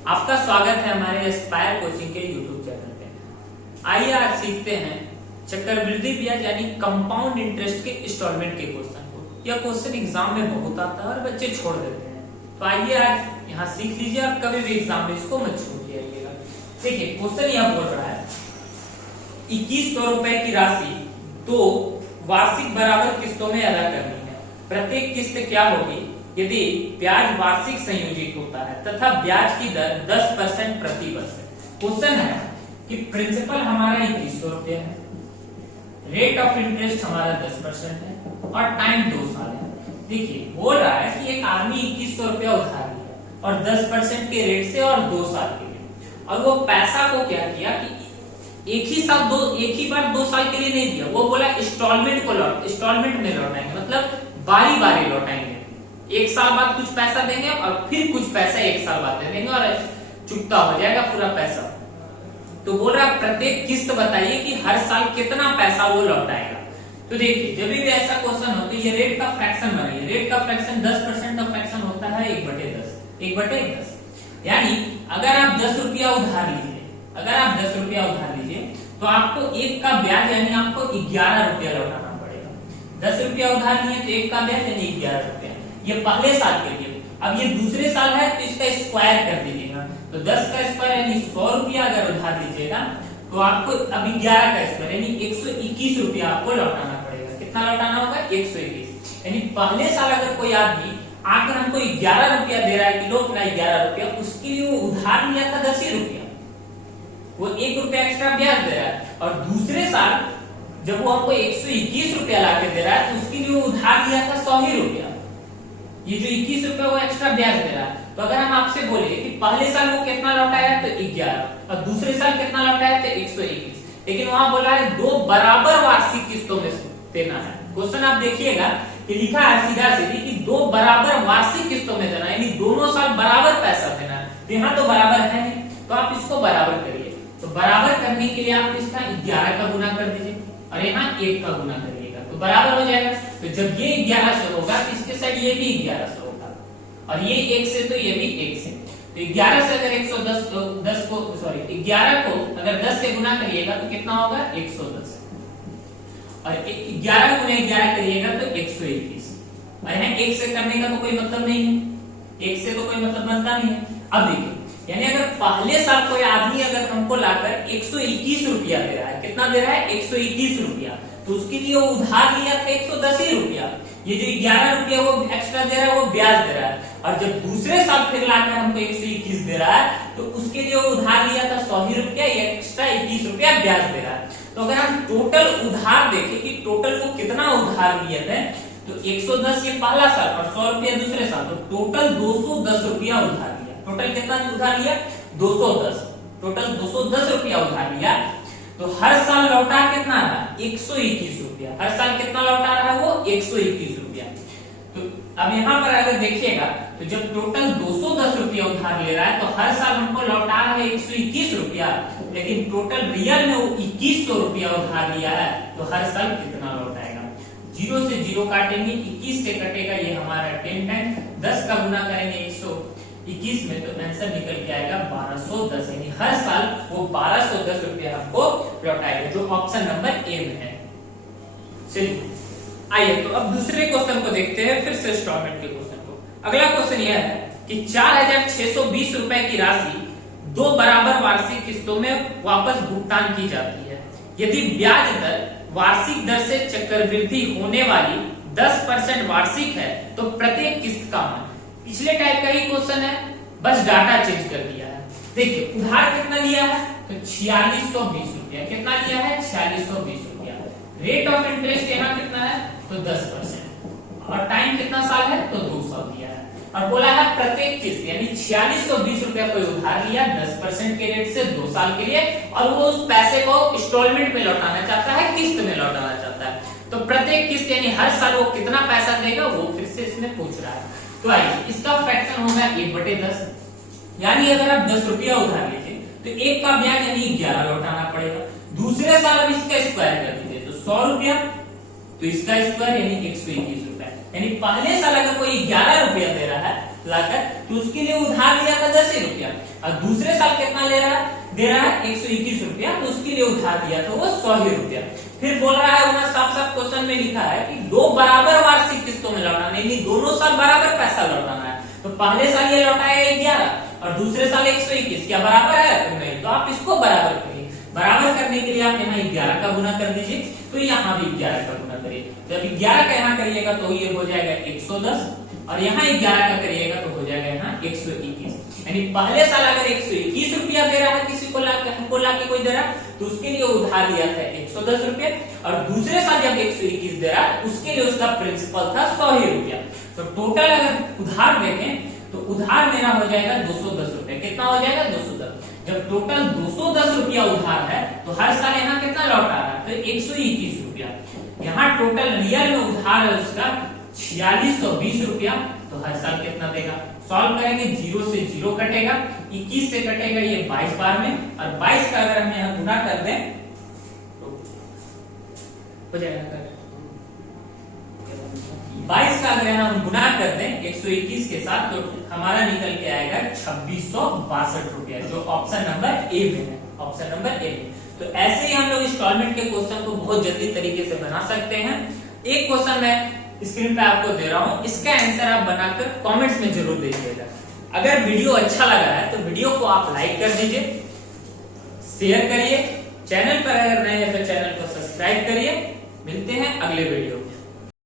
आपका स्वागत है हमारे एस्पायर कोचिंग के यूट्यूब चैनल पे। आइए आज सीखते हैं चक्रवृद्धि ब्याज यानी कंपाउंड इंटरेस्ट के इंस्टॉलमेंट के क्वेश्चन को। यह क्वेश्चन एग्जाम में बहुत आता है और बच्चे छोड़ देते हैं, तो आइए आज यहाँ सीख लीजिए। आप कभी भी एग्जाम में इसको मत छोड़िएगा। देखिए क्वेश्चन यह बोल रहा है 2100 रुपए की राशि दो वार्षिक बराबर किस्तों में अदा करनी है। प्रत्येक किस्त क्या होगी यदि ब्याज वार्षिक संयोजित होता है तथा ब्याज की दर 10% प्रति वर्ष है। क्वेश्चन है कि प्रिंसिपल हमारा 2100 रुपया है, रेट ऑफ इंटरेस्ट हमारा 10% है और टाइम 2 साल है। देखिए बोल रहा है कि एक आदमी 2100 रुपया उधार लिया और 10% के रेट से और 2 साल के लिए, और वो पैसा को क्या किया कि एक ही बार 2 साल के लिए नहीं दिया, वो बोला इंस्टॉलमेंट में लौटाएंगे, मतलब बारी बारी लौटाएंगे। एक साल बाद कुछ पैसा देंगे और फिर कुछ पैसा एक साल बाद दे देंगे और चुकता हो जाएगा पूरा पैसा। तो बोल रहा है प्रत्येक किस्त बताइए कि हर साल कितना पैसा वो लौटाएगा। तो देखिए जब भी ऐसा क्वेश्चन हो तो ये रेट का फ्रैक्शन बनाइए। रेट का फ्रैक्शन 10% का फ्रैक्शन होता है 1/10। यानी अगर आप 10 रुपया उधार लीजिए तो आपको एक का ब्याज यानी आपको 11 रुपया लौटाना पड़ेगा। 10 रुपया उधार लिए तो एक का ब्याज यानी 11 रुपया, ये पहले साल के लिए। अब ये दूसरे साल है तो इसका स्क्वायर कर दीजिएगा, तो 10 का स्क्वायर यानी 100 रुपया अगर उधार लीजिएगा तो आपको अब 11 का स्क्वायर यानी 121 रुपया आपको लौटाना पड़ेगा। कितना लौटाना होगा? 121। यानी पहले साल अगर कोई आदमी आकर हमको 11 रुपया दे रहा है कि लो अपना 11 रुपया, उसके लिए वो उधार लिया था 10 ही रुपया, वो 1 रुपया एक्स्ट्रा ब्याज दे रहा है। और दूसरे साल जब वो हमको 121 रुपया लाके दे रहा है तो उसके लिए वो उधार लिया था 100 ही रुपया, ये जो 21 रुपया वो एक्स्ट्रा ब्याज दे रहा है। तो अगर हम आपसे बोले कि पहले साल वो कितना लौटाया तो 11 और दूसरे साल कितना लौटाया तो 121, लेकिन वहां बोला है 2 बराबर वार्षिक किस्तों में देना है। क्वेश्चन आप देखिएगा कि लिखा है सीधा सीधी कि 2 बराबर वार्षिक किस्तों में देना, यानी दोनों साल बराबर पैसा देना है। तो यहाँ तो बराबर है नहीं, तो आप इसको बराबर करिए। तो बराबर करने के लिए आप इसका 11 का गुना कर दीजिए और यहाँ 1 का गुना करिएगा तो बराबर हो जाएगा। तो जब ये 1100 होगा तो इसके साइड ये भी 1100 होगा, और ये 1 से तो ये भी 1 से। तो 11 से अगर 11 को अगर 10 से गुना करिएगा तो कितना होगा? 110, और 11 गुना 11 करिएगा तो 121। और यहाँ 1 से करने का तो कोई मतलब नहीं है, 1 से तो कोई मतलब बनता नहीं है। अब देखिए यानी अगर पहले साल कोई आदमी अगर हमको लाकर 121 रुपया दे रहा है, कितना दे रहा है? 121 रुपया, तो उसके लिए वो उधार लिया था 110 ही रुपया। ये जो 11 रुपया वो एक्स्ट्रा दे रहा है वो ब्याज दे रहा है, और जब दूसरे साल फिर लाकर हमको 121 दे रहा है तो उसके लिए वो उधार लिया था 100 ही रुपया, एक्स्ट्रा 21 रुपया ब्याज दे रहा है। तो अगर हम टोटल उधार देखें कि टोटल वो कितना उधार लिए थे, तो 110 ये पहला साल और 100 रुपया दूसरे साल, तो टोटल 210 रुपया उधार लिया। टोटल कितना उधार लिया? 210। टोटल 210 रुपया उधार लिया, तो हर साल लौटा कितना रहा? 121 रुपया। हर साल कितना लौटा रहा है वो? 121 रुपया। तो अब यहाँ पर अगर देखिएगा तो जब टोटल 210 रुपया उधार ले रहा है तो हर साल हमको लौटा रहा है 121 रुपया, लेकिन टोटल रियल में वो 2100 रुपया उधार लिया है, तो हर साल कितना लौटाएगा? 0 से 0 काटेंगे, 21 से कटेगा ये हमारा 10 टाइम, 10 का गुना करेंगे 121 में तो आंसर निकल के आएगा 1210। यानी हर साल वो 1210 रुपया हमको लौटाएगा, जो ऑप्शन नंबर ए में है। चलिए आइए तो अब दूसरे क्वेश्चन को देखते हैं, फिर से इंस्टॉलमेंट के क्वेश्चन को। अगला क्वेश्चन यह है कि 4620 रुपए की राशि 2 बराबर वार्षिक किस्तों में वापस भुगतान की जाती है। यदि ब्याज दर वार्षिक दर से चक्रवृद्धि होने वाली 10% वार्षिक है तो प्रत्येक किस्त का मान। पिछले टाइप का ही क्वेश्चन है, बस डाटा चेंज कर दिया है। देखिए उधार कितना लिया है तो 4620 रुपया। कितना लिया है? 4620 रुपया। रेट ऑफ इंटरेस्ट यहाँ कितना है तो 10%, और टाइम कितना साल है तो 2 साल दिया है। और बोला है प्रत्येक किस्त यानी 4620 रुपया कोई उधार लिया 10% के रेट से 2 साल के लिए, और वो उस पैसे को इंस्टॉलमेंट में लौटाना चाहता है, किस्त में लौटाना चाहता है। तो प्रत्येक किस्त यानी हर साल वो कितना पैसा देगा वो फिर से इसमें पूछ रहा है। तो आइए इसका फ्रैक्शन होगा 1/10, यानी अगर आप 10 रुपया उधार लीजिए तो 1 का ब्याज यानी 11 लौटाना पड़ेगा। दूसरे साल अब इसका स्क्वायर कर दीजिए तो 100 रुपया, तो इसका स्क्वायर यानी 121 रुपया। यानी पहले साल अगर कोई 11 रुपया दे रहा है लाकर, तो उसके लिए उधार लिया था 10 ही रुपया, और दूसरे साल कितना दे रहा है 121 रुपया, तो उसके लिए उधार दिया था वो 100 ही रुपया। फिर बोल रहा है, उन्होंने साफ साफ क्वेश्चन में लिखा है कि 2 बराबर वार्षिक किस्तों में लौटाना, यानी दोनों साल बराबर पैसा लौटाना है। तो पहले साल ये लौटाया 11 और दूसरे साल 121, क्या बराबर है? तो नहीं, तो आप इसको बराबर करिए। बराबर करने के लिए आप यहाँ 11 का गुना कर दीजिए, तो यहाँ भी 11 का गुना करिए। जब 11 का यहाँ करिएगा तो ये हो जाएगा 110, और यहाँ 11 का करिएगा तो हो जाएगा यहाँ 121। यानी पहले साल अगर 121 रुपया दे रहा है किसी को हमको लाके कोई दे रहा है, तो उसके लिए उधार लिया था 110 रुपया, और दूसरे साल जब 121 दे रहा है उसके लिए उसका प्रिंसिपल था 100 ही रुपया। तो टोटल अगर उधार देखें तो उधार मेरा हो जाएगा 210 रुपया। कितना हो जाएगा? 210। जब टोटल 210 रुपया उधार है तो हर साल यहाँ कितना लौटा रहा है? तो 121 रुपया। यहाँ टोटल रियल में उधार है उसका 4620 रुपया, तो हर साल कितना देगा? सॉल्व करेंगे, 0 से 0 कटेगा, 21 से कटेगा ये 22 बार में, और 22 का अगर हम यहाँ गुना कर दें तो हो जाएगा 22 का अगर हम गुना कर दें 121 के साथ, तो हमारा निकल के आएगा 2662 रुपया, जो ऑप्शन नंबर ए में है। Option number A. तो ऐसे ही हम लोग इंस्टॉलमेंट के क्वेश्चन को बहुत जल्दी तरीके से बना सकते हैं। एक क्वेश्चन मैं स्क्रीन पे आपको दे रहा हूं, इसका आंसर आप बनाकर कमेंट्स में जरूर दीजिएगा। अगर वीडियो अच्छा लगा है तो वीडियो को आप लाइक कर दीजिए, शेयर करिए, चैनल पर अगर नए हैं तो चैनल को सब्सक्राइब करिए। मिलते हैं अगले वीडियो।